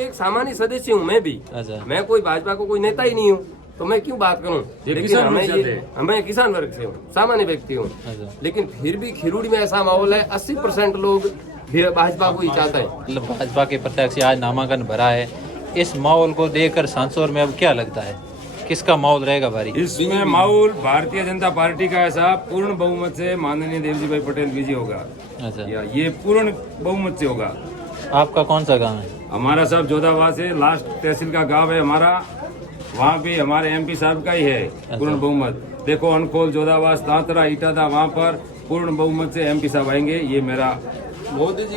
तो एक सामान्य सदस्य हूँ मैं भी। अच्छा। मैं कोई भाजपा को कोई नेता ही नहीं हूँ, तो मैं क्यों बात करूँ। लेकिन मैं किसान वर्ग से हूँ, सामान्य व्यक्ति हूँ। अच्छा। लेकिन फिर भी खिरोड़ी में ऐसा माहौल है, 80% लोग भाजपा को ही चाहते हैं। मतलब भाजपा के प्रत्याशी आज नामांकन भरा है, इस माहौल को देखकर सांसौर में अब क्या लगता है, किसका माहौल रहेगा भारी? इसमें माहौल भारतीय जनता पार्टी का ऐसा पूर्ण बहुमत से माननीय देवजी भाई पटेल विजय होगा। अच्छा। ये पूर्ण बहुमत से होगा। आपका कौन सा गांव है? हमारा सब जोधाबाद से लास्ट तहसील का गांव है हमारा, वहाँ भी हमारे एमपी साहब का ही है पूर्ण बहुमत। देखो अनकोल, जोधाबाद, तांतरा, इटादा, वहाँ पर पूर्ण बहुमत से एमपी साहब आएंगे। ये मेरा मोदी जी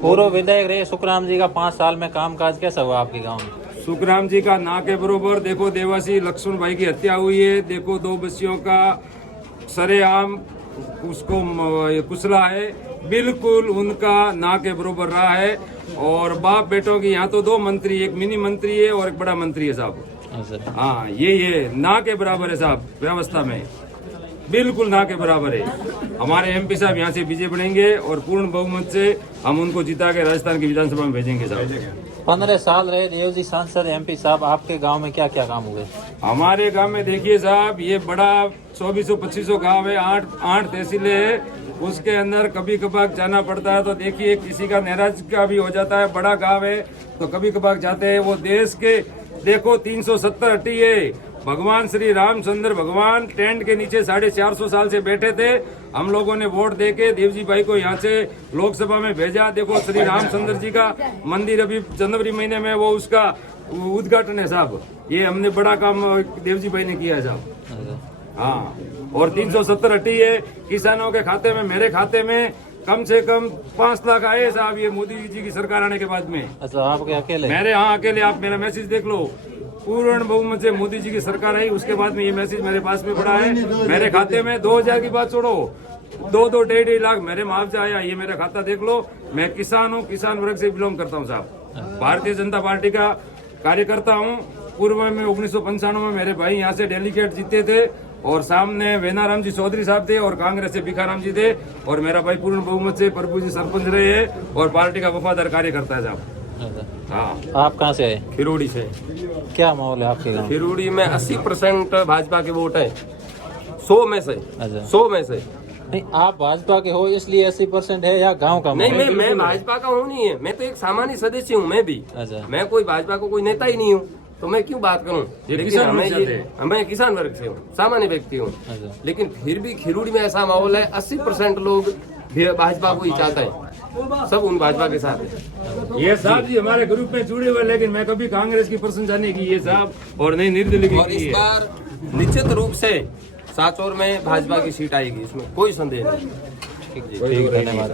पूर्व विधायक रहे सुखराम जी का 5 साल में कामकाज कैसा हुआ आपके गांव में? सुखराम जी का ना के बरोबर। देखो देवासी लक्ष्मण भाई की हत्या हुई है, देखो 2 बच्चियों का सरेआम उसको कुचला है, बिल्कुल उनका ना के बरोबर रहा है। और बाप बेटों की यहाँ तो 2 मंत्री, एक मिनी मंत्री है और एक बड़ा मंत्री है साहब। अच्छा। हाँ ये ना के बराबर है साहब, व्यवस्था में बिल्कुल ना के बराबर है। हमारे एमपी साहब यहाँ से विजय बनेंगे और पूर्ण बहुमत से हम उनको जिता के राजस्थान की विधानसभा में भेजेंगे साहब। 15 साल रहे देवजी सांसद एमपी साहब, आपके गांव में क्या क्या काम हुए? हमारे गांव में देखिए साहब, ये बड़ा 2400-2500 गांव है, 8 तहसीलें है। उसके अंदर कभी कभार जाना पड़ता है, तो देखिए किसी का नाराज का भी हो जाता है। बड़ा गांव है तो कभी कभार जाते हैं। वो देश के देखो 370 हट्टी है। भगवान श्री रामचंद्र भगवान टेंट के नीचे 450 साल से बैठे थे। हम लोगों ने वोट देके देवजी भाई को यहाँ से लोकसभा में भेजा। देखो श्री रामचंद्र जी का मंदिर अभी जनवरी महीने में वो उसका उद्घाटन है साहब। ये हमने बड़ा काम देवजी भाई ने किया है साहब। हाँ, और 370 हट्टी है। किसानों के खाते में, मेरे खाते में कम से कम 5 लाख आए साहब, ये मोदी जी की सरकार आने के बाद में। अच्छा, आपके अकेले? मेरे यहाँ अकेले। आप मेरा मैसेज देख लो, पूर्ण बहुमत से मोदी जी की सरकार आई। उसके बाद में ये मैसेज मेरे पास में पड़ा है। मेरे खाते में 2000 की बात छोड़ो, 2-2, 1.5 लाख मेरे मुआवजा आया। ये मेरा खाता देख लो। मैं किसान हूँ, किसान वर्ग से बिलोंग करता हूँ साहब। भारतीय जनता पार्टी का कार्यकर्ता हूँ। पूर्व में 1995 में मेरे भाई यहाँ से डेलीगेट जीते थे और सामने वेनाराम जी चौधरी साहब थे और कांग्रेस से भिखाराम जी थे। और मेरा भाई पूर्ण बहुमत से प्रभु जी सरपंच रहे हैं और पार्टी का वफादार कार्यकर्ता है साहब। हाँ। आप कहाँ से आए? खिरोड़ी से। क्या माहौल है आपके गांव? खिरोड़ी में 80% भाजपा के वोट है, 100 में से। अच्छा। 100 में से। नहीं, आप भाजपा के हो इसलिए 80% है या गांव का? नहीं, मैं भाजपा का हूँ नहीं है, मैं तो एक सामान्य सदस्य हूँ मैं भी। अच्छा। मैं कोई भाजपा को कोई नेता ही नहीं हूँ, तो मैं क्यों बात करूँ। मैं किसान वर्ग से हूँ, सामान्य व्यक्ति हूँ। अच्छा। लेकिन फिर भी खिरोड़ी में ऐसा माहौल है, 80% लोग भाजपा को ही चाहते हैं, सब उन भाजपा के साथ है। ये साहब जी हमारे ग्रुप में जुड़े हुए, लेकिन मैं कभी कांग्रेस की प्रशंसा नहीं की ये साहब, और नहीं निर्दलीय की। और इस बार निश्चित रूप से सांचौर में भाजपा की सीट आएगी, इसमें कोई संदेह नहीं। ठीक, धन्यवाद।